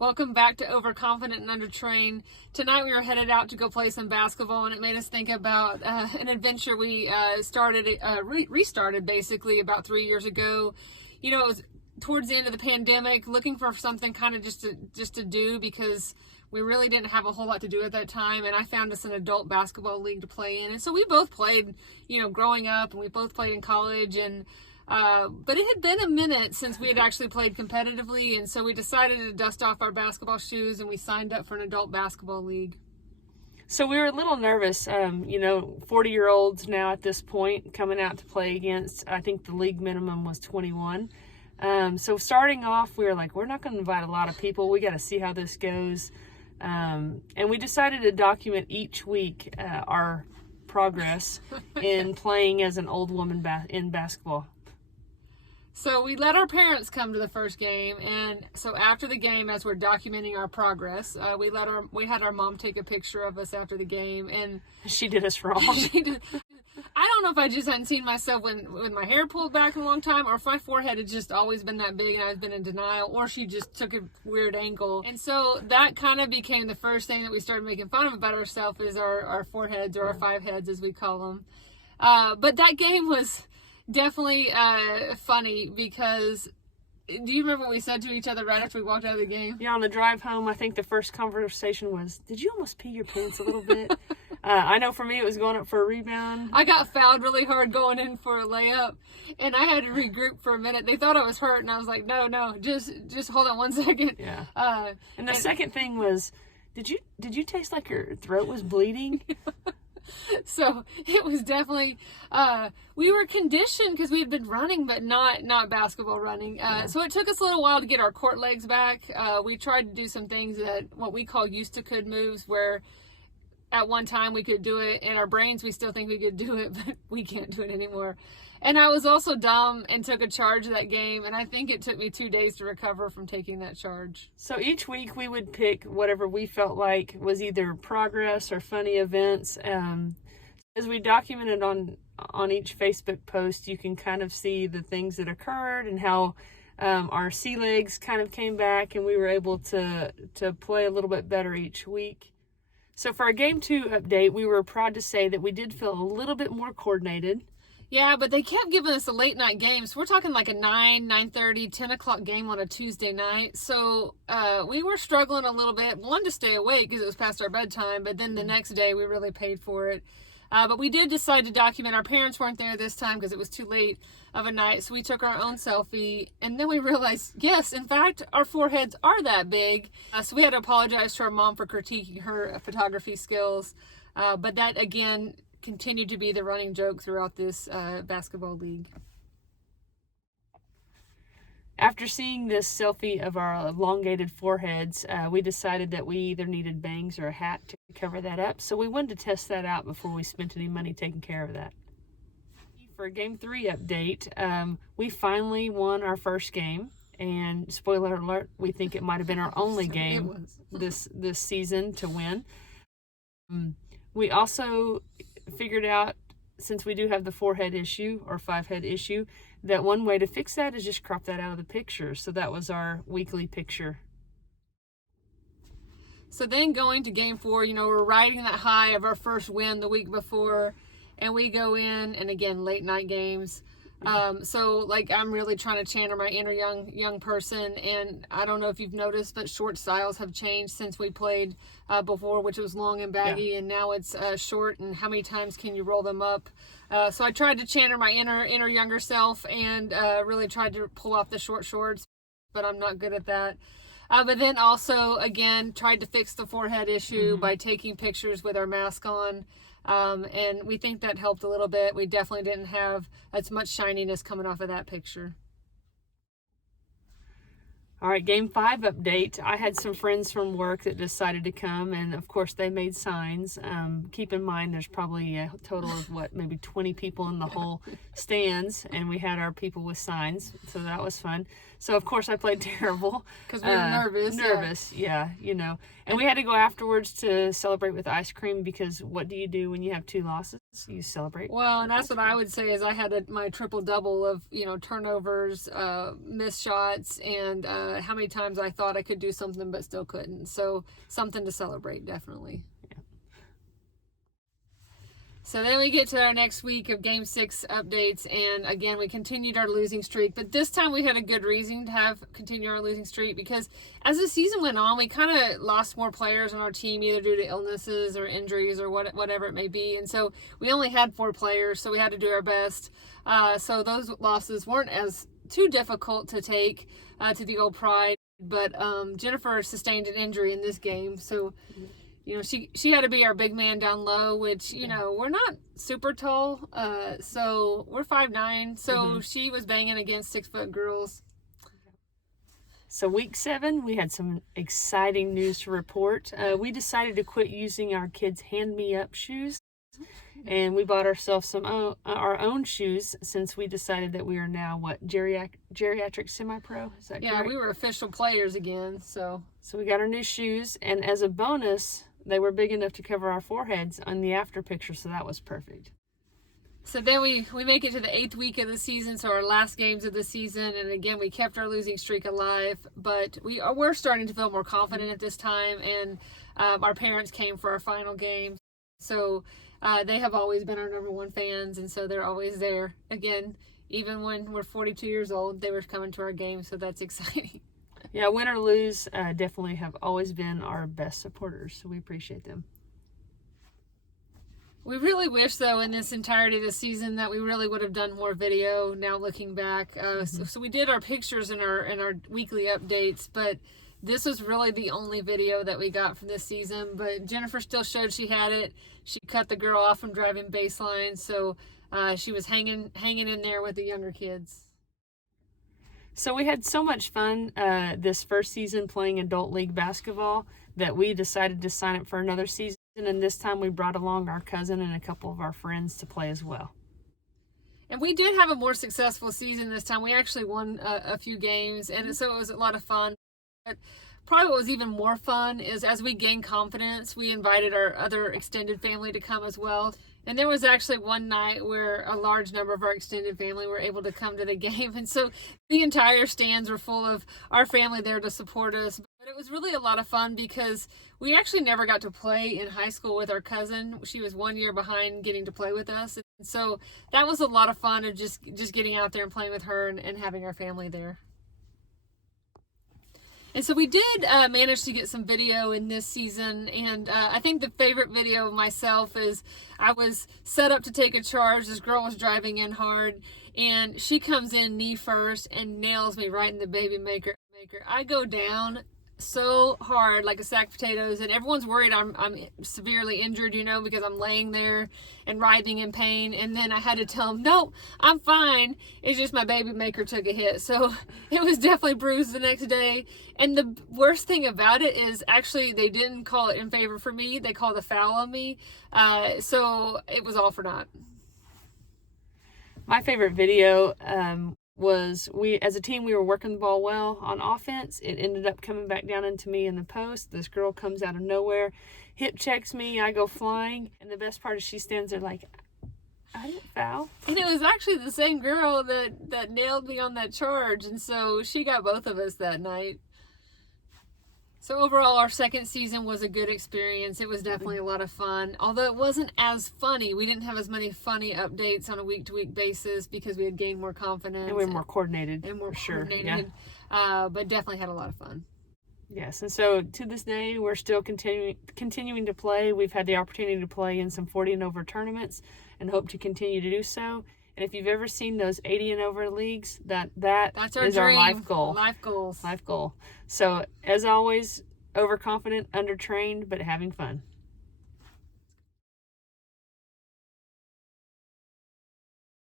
Welcome back to Overconfident and Undertrained. Tonight we were headed out to go play some basketball, and it made us think about an adventure we restarted basically about 3 years ago. You know, it was towards the end of the pandemic, looking for something kind of just to do because we really didn't have a whole lot to do at that time, and I found us an adult basketball league to play in. And so we both played, you know, growing up, and we both played in college, and but it had been a minute since we had actually played competitively, and so we decided to dust off our basketball shoes and we signed up for an adult basketball league. So we were a little nervous, 40-year-olds now at this point coming out to play against, I think the league minimum was 21. So starting off, we were like, we're not going to invite a lot of people. We got to see how this goes. And we decided to document each week our progress in playing as an old woman in basketball. So we let our parents come to the first game, and so after the game, as we're documenting our progress, we had our mom take a picture of us after the game, and she did us wrong. I don't know if I just hadn't seen myself with my hair pulled back in a long time, or if my forehead had just always been that big and I've been in denial, or she just took a weird angle. And so that kind of became the first thing that we started making fun of about ourselves, is our foreheads, or our five heads as we call them. But that game was definitely funny, because do you remember what we said to each other right after we walked out of the game? Yeah, on the drive home, I think the first conversation was, did you almost pee your pants a little bit? I know for me it was going up for a rebound. I got fouled really hard going in for a layup, and I had to regroup for a minute. They thought I was hurt, and I was like, no, just hold on 1 second. Yeah. And the second thing was, did you taste like your throat was bleeding? So it was definitely, we were conditioned because we had been running, but not basketball running. So it took us a little while to get our court legs back. We tried to do some things that what we call used to could moves, where at one time we could do it. In our brains, we still think we could do it, but we can't do it anymore. And I was also dumb and took a charge of that game, and I think it took me 2 days to recover from taking that charge. So each week we would pick whatever we felt like was either progress or funny events. As we documented on each Facebook post, you can kind of see the things that occurred and how our sea legs kind of came back, and we were able to play a little bit better each week. So for our Game 2 update, we were proud to say that we did feel a little bit more coordinated. Yeah, but they kept giving us a late night game. So we're talking like a 9:30, 10 o'clock game on a Tuesday night. So we were struggling a little bit. Wanted to stay awake because it was past our bedtime, but then the next day we really paid for it. But we did decide to document. Our parents weren't there this time because it was too late of a night. So we took our own selfie, and then we realized, yes, in fact, our foreheads are that big. So we had to apologize to our mom for critiquing her photography skills. But that, again, continued to be the running joke throughout this basketball league. After seeing this selfie of our elongated foreheads, we decided that we either needed bangs or a hat to cover that up. So we wanted to test that out before we spent any money taking care of that. For a Game 3 update, we finally won our first game. And spoiler alert, we think it might have been our only game this season to win. We also figured out, since we do have the forehead issue or five head issue, that one way to fix that is just crop that out of the picture. So that was our weekly picture. So then going to Game 4, we're riding that high of our first win the week before, and we go in, and again, late night games. So I'm really trying to channel my inner young person, and I don't know if you've noticed, but short styles have changed since we played before, which was long and baggy, and now it's short, and how many times can you roll them up? So I tried to channel my inner younger self, and really tried to pull off the short shorts, but I'm not good at that. But then also, again, tried to fix the forehead issue by taking pictures with our mask on. And we think that helped a little bit. We definitely didn't have as much shininess coming off of that picture. All right, Game 5 update. I had some friends from work that decided to come, and of course they made signs. Keep in mind there's probably a total of maybe 20 people in the whole stands, and we had our people with signs, so that was fun. So of course I played terrible. Because we were nervous. Yeah, And we had to go afterwards to celebrate with ice cream, because what do you do when you have 2 losses? So you celebrate. Well, and that's what I would say is I had my triple double of, turnovers, missed shots, and how many times I thought I could do something but still couldn't. So something to celebrate, definitely. So then we get to our next week of Game 6 updates, and again, we continued our losing streak, but this time we had a good reason to continue our losing streak, because as the season went on, we kind of lost more players on our team, either due to illnesses or injuries or whatever it may be, and so we only had 4 players, so we had to do our best. So those losses weren't as too difficult to take to the old Pride, but Jennifer sustained an injury in this game, so she had to be our big man down low, which, we're not super tall. So we're 5'9". So she was banging against 6-foot girls. So week 7, we had some exciting news to report. We decided to quit using our kids' hand-me-up shoes. And we bought ourselves our own shoes, since we decided that we are now, geriatric semi-pro? Is that correct? Yeah, we were official players again. So we got our new shoes. And as a bonus, they were big enough to cover our foreheads on the after picture, so that was perfect. So then we make it to the 8th week of the season, so our last games of the season, and again, we kept our losing streak alive, but we're starting to feel more confident at this time, and our parents came for our final game. So they have always been our number 1 fans, and so they're always there. Again, even when we're 42 years old, they were coming to our games, so that's exciting. Yeah, win or lose, definitely have always been our best supporters, so we appreciate them. We really wish, though, in this entirety of the season that we really would have done more video, now looking back. So we did our pictures and our weekly updates, but this was really the only video that we got from this season. But Jennifer still showed she had it. She cut the girl off from driving baseline, so she was hanging in there with the younger kids. So we had so much fun this first season playing adult league basketball that we decided to sign up for another season, and this time we brought along our cousin and a couple of our friends to play as well. And we did have a more successful season this time. We actually won a few games, and so it was a lot of fun. But probably what was even more fun is, as we gained confidence, we invited our other extended family to come as well. And there was actually one night where a large number of our extended family were able to come to the game. And so the entire stands were full of our family there to support us. But it was really a lot of fun, because we actually never got to play in high school with our cousin. She was 1 year behind getting to play with us. And so that was a lot of fun, of just getting out there and playing with her and having our family there. And so we did manage to get some video in this season, and I think the favorite video of myself is I was set up to take a charge. This girl was driving in hard, and she comes in knee first and nails me right in the baby maker. I go down so hard like a sack of potatoes, and everyone's worried I'm severely injured, because I'm laying there and writhing in pain. And then I had to tell them, no, I'm fine, it's just my baby maker took a hit. So it was definitely bruised the next day. And the worst thing about it is, actually, they didn't call it in favor for me, they called a foul on me, so it was all for naught. My favorite video was, as a team, we were working the ball well on offense. It ended up coming back down into me in the post. This girl comes out of nowhere, hip checks me, I go flying, and the best part is she stands there like, I didn't foul. And it was actually the same girl that nailed me on that charge, and so she got both of us that night. So overall, our second season was a good experience. It was definitely a lot of fun. Although it wasn't as funny. We didn't have as many funny updates on a week-to-week basis, because we had gained more confidence. And we were more coordinated. And more coordinated. Yeah. But definitely had a lot of fun. Yes, and so to this day, we're still continuing to play. We've had the opportunity to play in some 40 and over tournaments, and hope to continue to do so. And if you've ever seen those 80 and over leagues, that's our is dream. Our life goal. Life goal. So, as always, overconfident, undertrained, but having fun.